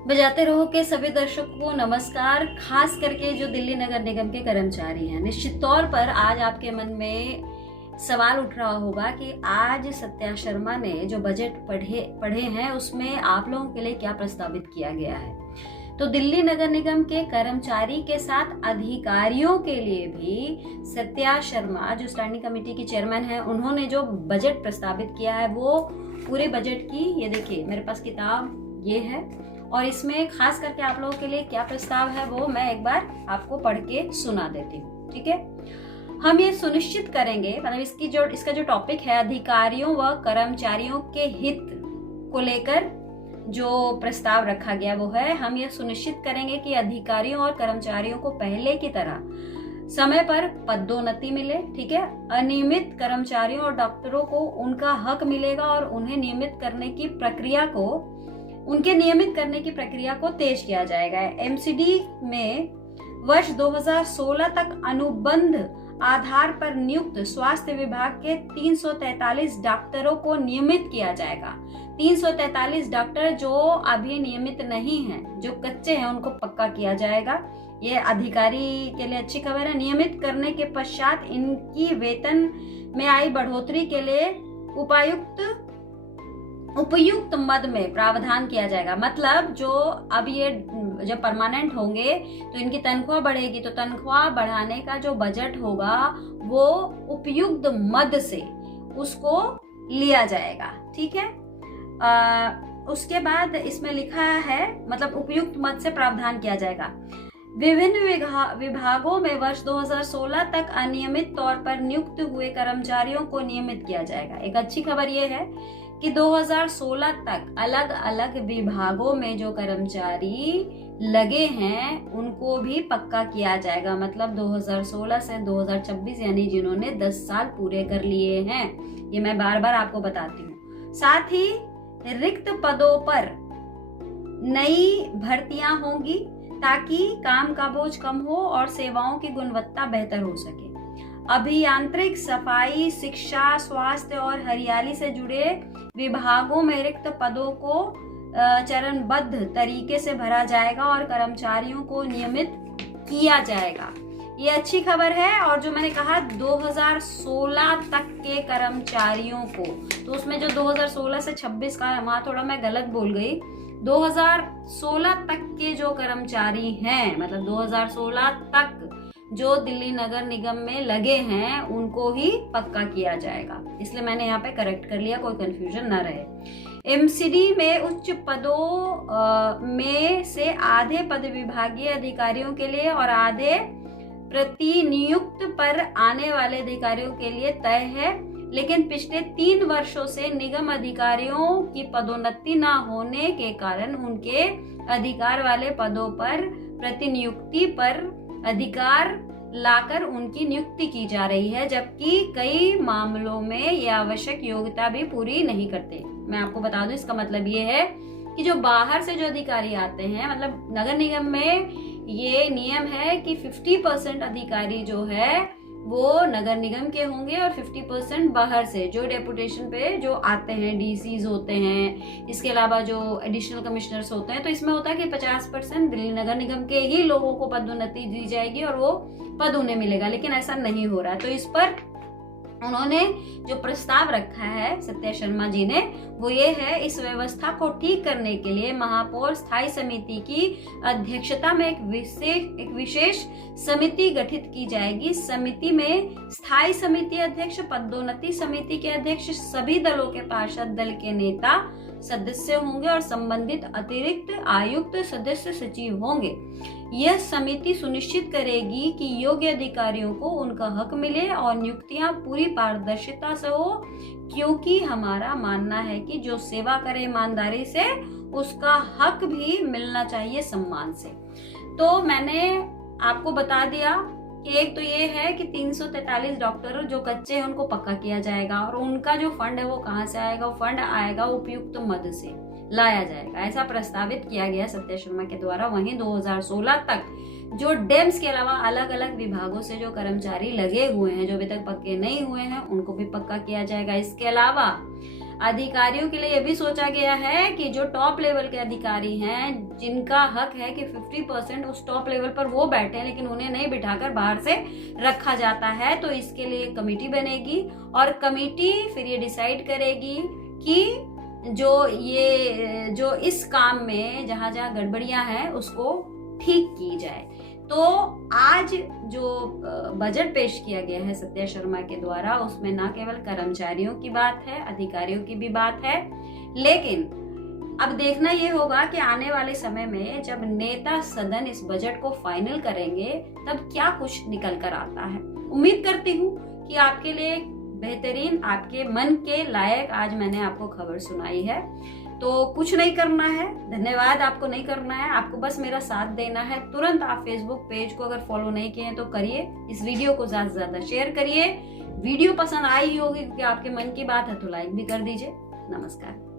बजाते रहो के सभी दर्शकों को नमस्कार। खास करके जो दिल्ली नगर निगम के कर्मचारी हैं, निश्चित तौर पर आज आपके मन में सवाल उठ रहा होगा कि आज सत्या शर्मा ने जो बजट पढ़े हैं उसमें आप लोगों के लिए क्या प्रस्तावित किया गया है। तो दिल्ली नगर निगम के कर्मचारी के साथ अधिकारियों के लिए भी सत्या शर्मा जो स्टैंडिंग कमेटी की चेयरमैन है, उन्होंने जो बजट प्रस्तावित किया है वो पूरे बजट की, ये देखिए मेरे पास किताब ये है और इसमें खास करके आप लोगों के लिए क्या प्रस्ताव है वो मैं एक बार आपको पढ़ के सुना देती हूँ। ठीक है, हम ये सुनिश्चित करेंगे, मतलब इसका जो टॉपिक है अधिकारियों व कर्मचारियों के हित को लेकर जो प्रस्ताव रखा गया वो है, हम ये सुनिश्चित करेंगे कि अधिकारियों और कर्मचारियों को पहले की तरह समय पर पदोन्नति मिले। ठीक है, अनियमित कर्मचारियों और डॉक्टरों को उनका हक मिलेगा और उनके नियमित करने की प्रक्रिया को तेज किया जाएगा। एमसीडी में वर्ष 2016 तक अनुबंध आधार पर नियुक्त स्वास्थ्य विभाग के 343 डॉक्टरों को नियमित किया जाएगा। 343 डॉक्टर जो अभी नियमित नहीं हैं, जो कच्चे हैं, उनको पक्का किया जाएगा। ये अधिकारी के लिए अच्छी खबर है। नियमित करने के पश्चात इनकी वेतन में आई बढ़ोतरी के लिए उपयुक्त मद में प्रावधान किया जाएगा। मतलब जो अब ये जब परमानेंट होंगे तो इनकी तनख्वाह बढ़ेगी, तो तनख्वाह बढ़ाने का जो बजट होगा वो उपयुक्त मद से उसको लिया जाएगा। ठीक है, उसके बाद इसमें लिखा है, मतलब उपयुक्त मद से प्रावधान किया जाएगा। विभिन्न विभागों में वर्ष 2016 तक अनियमित तौर पर नियुक्त हुए कर्मचारियों को नियमित किया जाएगा। एक अच्छी खबर यह है कि 2016 तक अलग अलग विभागों में जो कर्मचारी लगे हैं उनको भी पक्का किया जाएगा। मतलब 2016 से 2026 यानी जिन्होंने 10 साल पूरे कर लिए हैं, ये मैं बार बार आपको बताती हूँ। साथ ही रिक्त पदों पर नई भर्तियां होंगी ताकि काम का बोझ कम हो और सेवाओं की गुणवत्ता बेहतर हो सके। अभियांत्रिक, सफाई, शिक्षा, स्वास्थ्य और हरियाली से जुड़े विभागों में रिक्त पदों को चरणबद्ध तरीके से भरा जाएगा और कर्मचारियों को नियमित किया जाएगा। ये अच्छी खबर है। और जो मैंने कहा 2016 तक के कर्मचारियों को, तो उसमें जो 2016 से 26 का, वहां थोड़ा मैं गलत बोल गई, 2016 तक के जो कर्मचारी हैं, मतलब 2016 तक जो दिल्ली नगर निगम में लगे हैं उनको ही पक्का किया जाएगा। इसलिए मैंने यहाँ पे करेक्ट कर लिया, कोई कंफ्यूजन ना रहे। एमसीडी में उच्च पदों में से आधे पद विभागीय अधिकारियों के लिए और आधे प्रतिनियुक्त पर आने वाले अधिकारियों के लिए तय है, लेकिन पिछले 3 वर्षों से निगम अधिकारियों की पदोन्नति न होने के कारण उनके अधिकार वाले पदों पर प्रतिनियुक्ति पर अधिकार लाकर उनकी नियुक्ति की जा रही है, जबकि कई मामलों में ये आवश्यक योग्यता भी पूरी नहीं करते। मैं आपको बता दूं, इसका मतलब ये है कि जो बाहर से जो अधिकारी आते हैं, मतलब नगर निगम में ये नियम है कि 50% अधिकारी जो है वो नगर निगम के होंगे और 50% बाहर से जो डेपुटेशन पे जो आते हैं, डीसीज होते हैं, इसके अलावा जो एडिशनल कमिश्नर्स होते हैं। तो इसमें होता है कि 50% दिल्ली नगर निगम के ही लोगों को पदोन्नति दी जाएगी और वो पद उन्हें मिलेगा, लेकिन ऐसा नहीं हो रहा है। तो इस पर उन्होंने जो प्रस्ताव रखा है सत्या शर्मा जी ने, वो ये है, इस व्यवस्था को ठीक करने के लिए महापौर स्थायी समिति की अध्यक्षता में एक विशेष समिति गठित की जाएगी। समिति में स्थायी समिति अध्यक्ष, पदोन्नति समिति के अध्यक्ष, सभी दलों के पार्षद दल के नेता सदस्य होंगे और संबंधित अतिरिक्त आयुक्त सदस्य सचिव होंगे। यह समिति सुनिश्चित करेगी कि योग्य अधिकारियों को उनका हक मिले और नियुक्तियां पूरी पारदर्शिता से हो, क्योंकि हमारा मानना है कि जो सेवा करे ईमानदारी से उसका हक भी मिलना चाहिए सम्मान से। तो मैंने आपको बता दिया कि एक तो ये है कि 343 डॉक्टर जो कच्चे हैं उनको पक्का किया जाएगा और उनका जो फंड है वो कहाँ से आएगा, वो फंड आएगा उपयुक्त मद से। लाया जाएगा, ऐसा प्रस्तावित किया गया सत्या शर्मा के द्वारा। वहीं 2016 तक जो डेम्स के अलावा अलग अलग विभागों से जो कर्मचारी लगे हुए हैं, जो अभी तक पक्के नहीं हुए हैं, उनको भी पक्का किया जाएगा। इसके अलावा अधिकारियों के लिए यह भी सोचा गया है कि जो टॉप लेवल के अधिकारी हैं, जिनका हक है कि 50% उस टॉप लेवल पर वो बैठे, लेकिन उन्हें नहीं बिठाकर बाहर से रखा जाता है, तो इसके लिए कमेटी बनेगी और कमेटी फिर ये डिसाइड करेगी कि जो इस काम में जहां जहां गड़बड़ियां हैं उसको ठीक की जाए। तो आज जो बजट पेश किया गया है सत्या शर्मा के द्वारा, उसमें ना केवल कर्मचारियों की बात है, अधिकारियों की भी बात है, लेकिन अब देखना ये होगा कि आने वाले समय में जब नेता सदन इस बजट को फाइनल करेंगे तब क्या कुछ निकल कर आता है। उम्मीद करती हूँ कि आपके लिए बेहतरीन, आपके मन के लायक आज मैंने आपको खबर सुनाई है। तो कुछ नहीं करना है, धन्यवाद आपको नहीं करना है, आपको बस मेरा साथ देना है। तुरंत आप फेसबुक पेज को अगर फॉलो नहीं किए हैं तो करिए, इस वीडियो को ज्यादा से ज्यादा शेयर करिए। वीडियो पसंद आई होगी क्योंकि आपके मन की बात है तो लाइक भी कर दीजिए। नमस्कार।